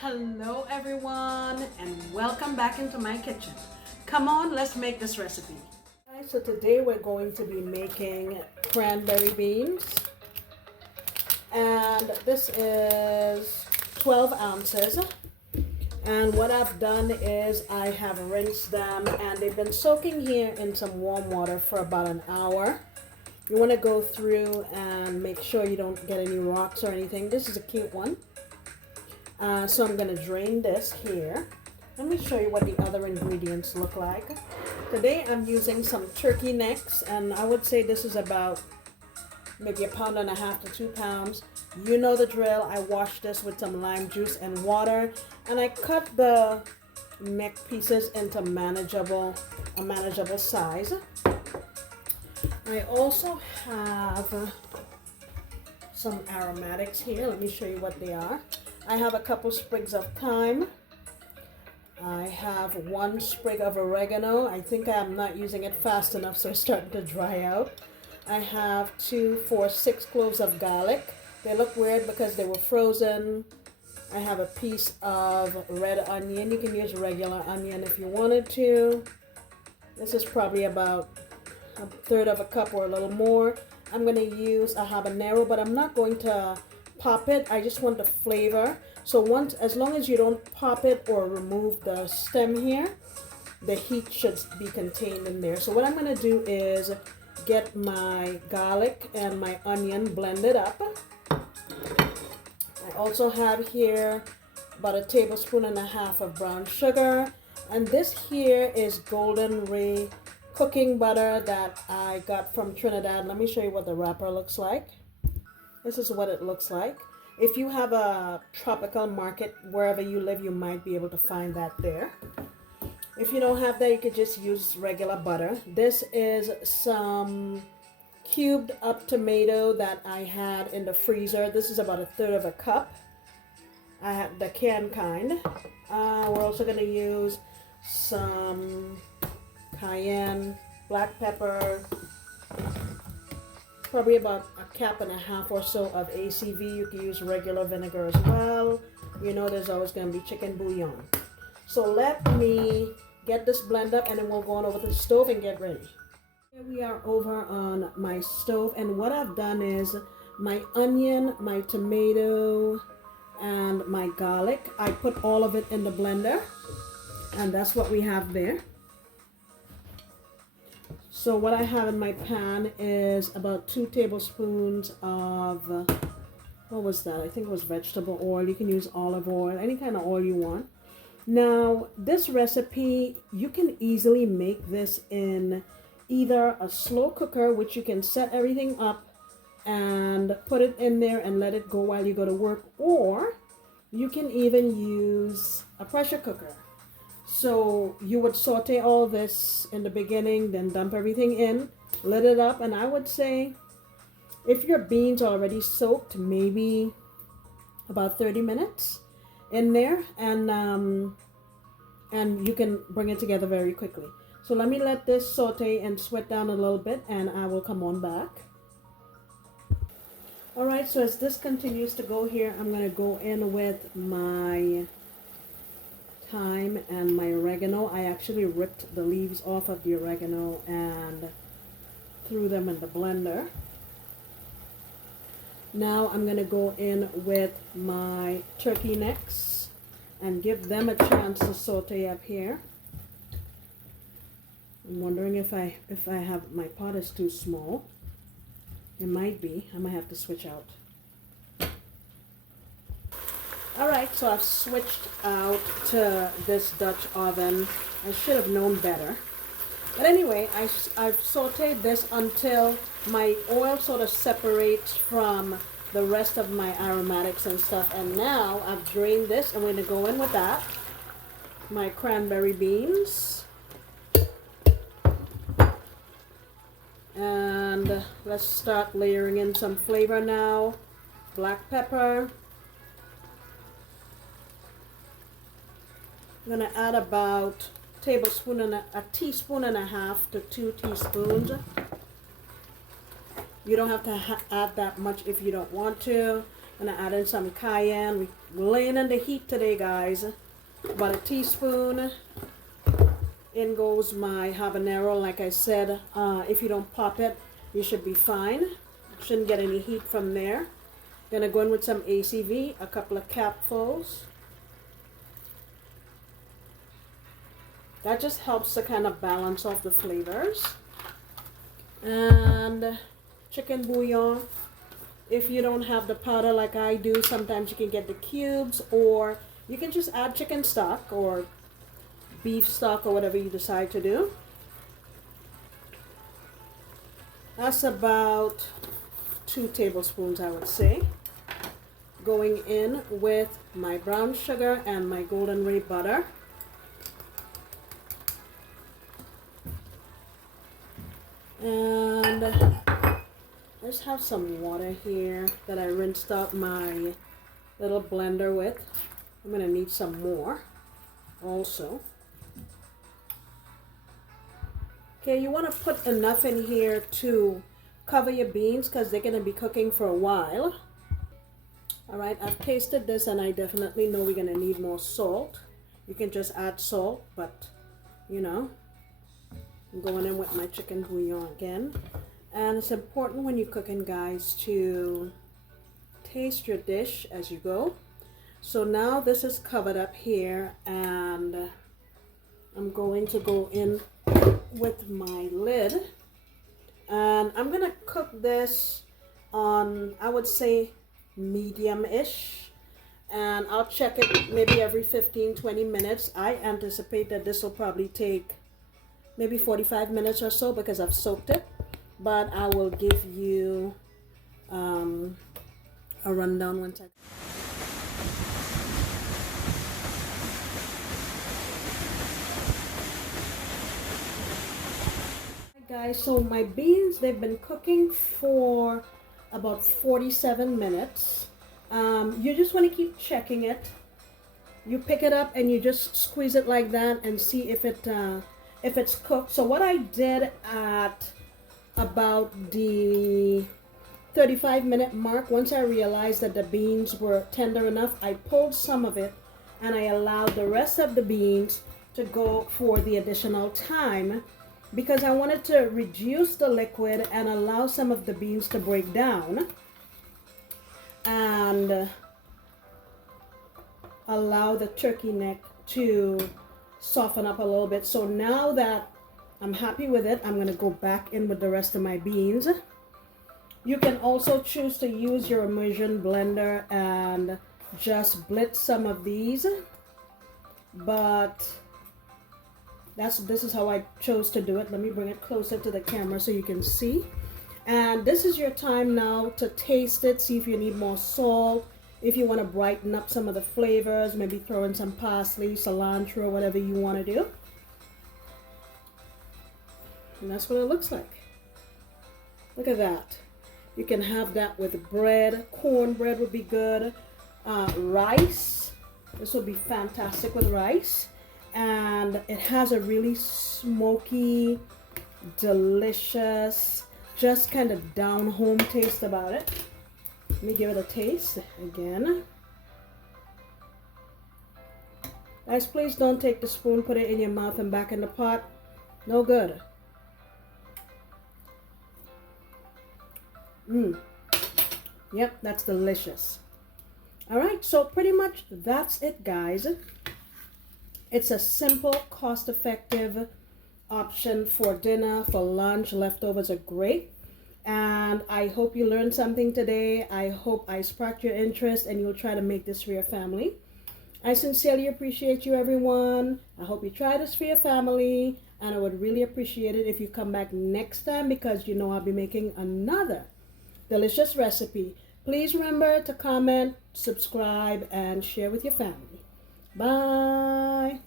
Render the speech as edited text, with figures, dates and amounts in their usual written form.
Hello everyone and welcome back into my kitchen. Come on, let's make this recipe. Alright, so today we're going to be making cranberry beans, and this is 12 ounces. And what I've done is I have rinsed them and they've been soaking here in some warm water for about an hour. You want to go through and make sure you don't get any rocks or anything. This is a cute one. So I'm going to drain this here. Let me show you what the other ingredients look like. Today I'm using some turkey necks, and I would say this is about maybe 1.5 pounds to 2 pounds. You know the drill. I washed this with some lime juice and water, and I cut the neck pieces into a manageable size. I also have some aromatics here. Let me show you what they are. I have a couple sprigs of thyme. I have 1 sprig of oregano. I think I'm not using it fast enough, so it's starting to dry out. I have 2, 4, 6 cloves of garlic. They look weird because they were frozen. I have a piece of red onion. You can use regular onion if you wanted to. This is probably about 1/3 of a cup or a little more. I'm going to use a habanero, but I'm not going to pop it. I just want the flavor. So as long as you don't pop it or remove the stem here, the heat should be contained in there. So what I'm going to do is get my garlic and my onion blended up. I also have here about 1.5 tablespoons of brown sugar, and this here is Golden Ray cooking butter that I got from Trinidad. Let me show you what the wrapper looks like. This is what it looks like. If you have a tropical market wherever you live, you might be able to find that there. If you don't have that, you could just use regular butter. This is some cubed up tomato that I had in the freezer. This is about 1/3 of a cup. I have the canned kind. We're also going to use some cayenne, black pepper, probably about 1.5 cups or so of ACV. You can use regular vinegar as well. You know there's always going to be chicken bouillon. So let me get this blend up, and then we'll go on over to the stove and get ready. Here we are over on my stove, and what I've done is my onion, my tomato, and my garlic, I put all of it in the blender, and that's what we have there. So what I have in my pan is about 2 tablespoons of, what was that? I think it was vegetable oil. You can use olive oil, any kind of oil you want. Now, this recipe, you can easily make this in either a slow cooker, which you can set everything up and put it in there and let it go while you go to work, or you can even use a pressure cooker. So you would saute all this in the beginning, then dump everything in, lit it up, and I would say if your beans are already soaked, maybe about 30 minutes in there, and you can bring it together very quickly. So let me let this saute and sweat down a little bit, and I will come on back. Alright, so as this continues to go here, I'm going to go in with my thyme and my oregano. I actually ripped the leaves off of the oregano and threw them in the blender. Now I'm going to go in with my turkey necks and give them a chance to saute up here. I'm wondering if I have, my pot is too small. It might be. I might have to switch out. Alright, so I've switched out to this Dutch oven. I should have known better. But anyway, I've sauteed this until my oil sort of separates from the rest of my aromatics and stuff. And now I've drained this. I'm going to go in with that. My cranberry beans. And let's start layering in some flavor now. Black pepper. I'm going to add about a teaspoon and a half to 2 teaspoons. You don't have to add that much if you don't want to. I'm going to add in some cayenne. laying in the heat today, guys. About a teaspoon. In goes my habanero. Like I said, if you don't pop it, you should be fine. Shouldn't get any heat from there. Gonna go in with some ACV, a couple of capfuls. That just helps to kind of balance off the flavors. And chicken bouillon. If you don't have the powder like I do, sometimes you can get the cubes, or you can just add chicken stock or beef stock or whatever you decide to do. That's about 2 tablespoons, I would say. Going in with my brown sugar and my golden ray butter. And I just have some water here that I rinsed out my little blender with. I'm going to need some more also. Okay, you want to put enough in here to cover your beans because they're going to be cooking for a while. Alright, I've tasted this and I definitely know we're going to need more salt. You can just add salt, but you know, I'm going in with my chicken bouillon again. And it's important when you're cooking, guys, to taste your dish as you go. So now this is covered up here, and I'm going to go in with my lid. And I'm going to cook this on, I would say, medium-ish. And I'll check it maybe every 15-20 minutes. I anticipate that this will probably take maybe 45 minutes or so because I've soaked it. But I will give you a rundown once I... Guys, so my beans, they've been cooking for about 47 minutes. You just want to keep checking it. You pick it up and you just squeeze it like that and see if it's cooked. So what I did at about the 35-minute mark, once I realized that the beans were tender enough, I pulled some of it and I allowed the rest of the beans to go for the additional time because I wanted to reduce the liquid and allow some of the beans to break down and allow the turkey neck to soften up a little bit. So now that I'm happy with it, I'm going to go back in with the rest of my beans. You can also choose to use your immersion blender and just blitz some of these, but this is how I chose to do it. Let me bring it closer to the camera so you can see. And this is your time now to taste it, see if you need more salt, if you want to brighten up some of the flavors, maybe throw in some parsley, cilantro, whatever you want to do. And that's what it looks like. Look at that. You can have that with bread. Cornbread would be good. Rice. This would be fantastic with rice. And it has a really smoky, delicious, just kind of down-home taste about it. Let me give it a taste again. Guys, please don't take the spoon, put it in your mouth and back in the pot. No good. Yep, that's delicious. Alright, so pretty much that's it, guys. It's a simple, cost-effective option for dinner, for lunch. Leftovers are great. And I hope you learned something today. I hope I sparked your interest and you'll try to make this for your family. I sincerely appreciate you, everyone. I hope you try this for your family. And I would really appreciate it if you come back next time because you know I'll be making another delicious recipe. Please remember to comment, subscribe, and share with your family. Bye.